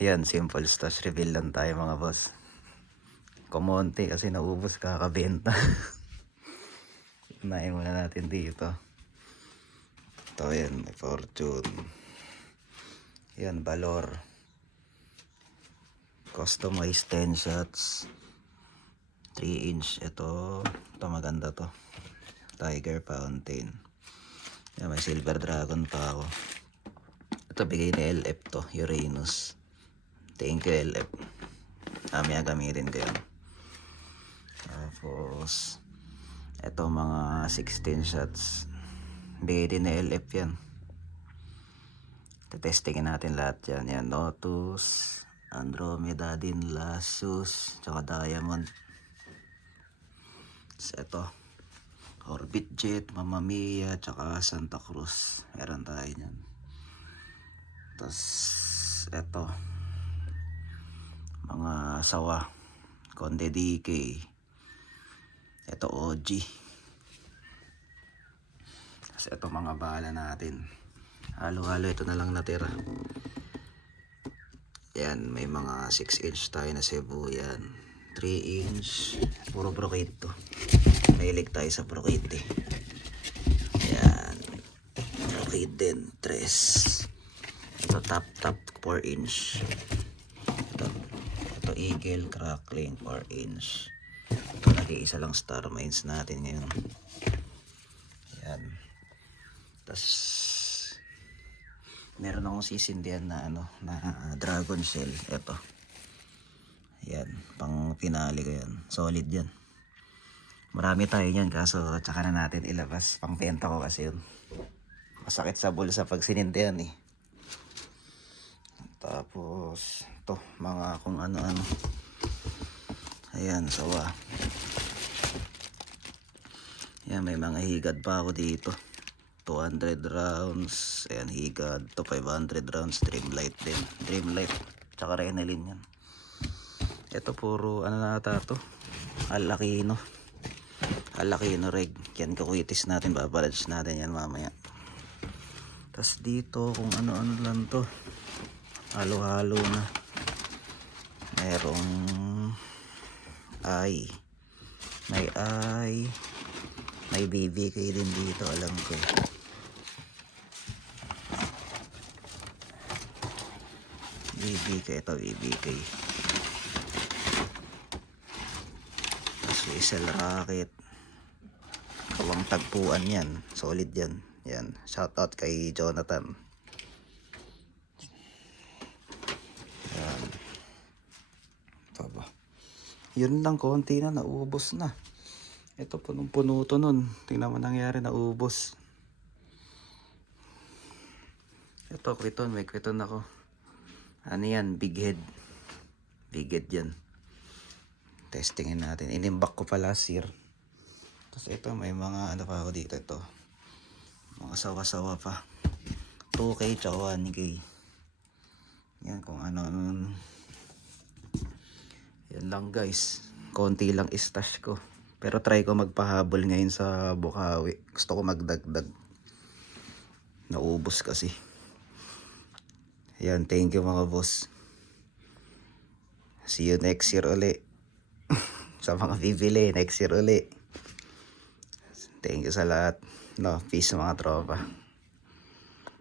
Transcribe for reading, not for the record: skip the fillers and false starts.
Ayan, simple stash reveal lang tayo mga boss. Kumonti kasi naubos kakabenta. Unahin muna natin dito. Ito yan, may fortune. Yan, Valor. Customized 10 shots. 3 inch. Ito maganda to. Tiger Fountain. Yan, may Silver Dragon pa ako. Ito bigay ni LF to, Uranus. Thank you LF. Mamaya gamitin ko yan. Tapos ito mga 16 shots. Bigay din ni LF yan. Testingin natin lahat yan. Yan, Lotus, Andromeda din, Lasus, tsaka Diamond. Tapos ito Orbit Jet, Mamma Mia, tsaka Santa Cruz. Meron tayo yan. Tapos ito mga sawa, Conde DK. Ito OG. Tapos ito mga bala natin. Halo-halo ito na lang natira. Yan, may mga 6 inch tayo na Cebu yan. 3 inch. Puro brocade to. Mahilig tayo sa brocade eh. Yan. Brocade din. 3. Ito top 4 inch. Ito Eagle Crackling 4 inch. Ito nag-iisa lang Star Mines natin ngayon. Yan. Tapos meron akong sisindihan na na Dragon Shell. Ito. Yan, pang pinali ko yan. Solid yan. Marami tayo yan kaso tsaka na natin ilabas. Pang benta ko kasi yun. Masakit sa bulsa pag sinindihan eh. Tapos ito, mga kung ano-ano. Ayan, sawa. Yan, may mga higad pa ako dito. 200 rounds. Ayan, higad. Ito 500 rounds. Dreamlight din. Dreamlight. Tsaka Renelin yan. Ito puro ano na ata to. Alakino. Alakino reg. Yan kakwitis natin. Babalage natin yan mamaya. Tapos dito kung ano-ano lang to. Halo-halo na. Merong ay. May ay. May BBK din dito. Alam ko. BBK. Ito BBK. Tapos Whistle Rocket. Kawang tagpuan yan. Solid yan. Yan. Shoutout kay Jonathan. Yan. Ito ba? Yun lang. Konti na. Naubos na. Ito punong-puno to nun. Tingnan mo nangyari, naubos. Ito, kwiton. May kwiton ako. Ano yan? Big head. Big head yan. Testingin natin. Inimbak ko pa last year. Tapos ito, may mga ano pa ako dito. Ito. Mga sawa-sawa pa. 2K tsaka 1K. Yan kung ano. Yan lang guys. Konti lang stash ko. Pero try ko magpahabol ngayon sa Bukawi. Gusto ko magdagdag. Naubos kasi. Yan, thank you mga boss. See you next year uli. Sa mga bibili, next year uli. Thank you sa lahat. No, peace mga tropa.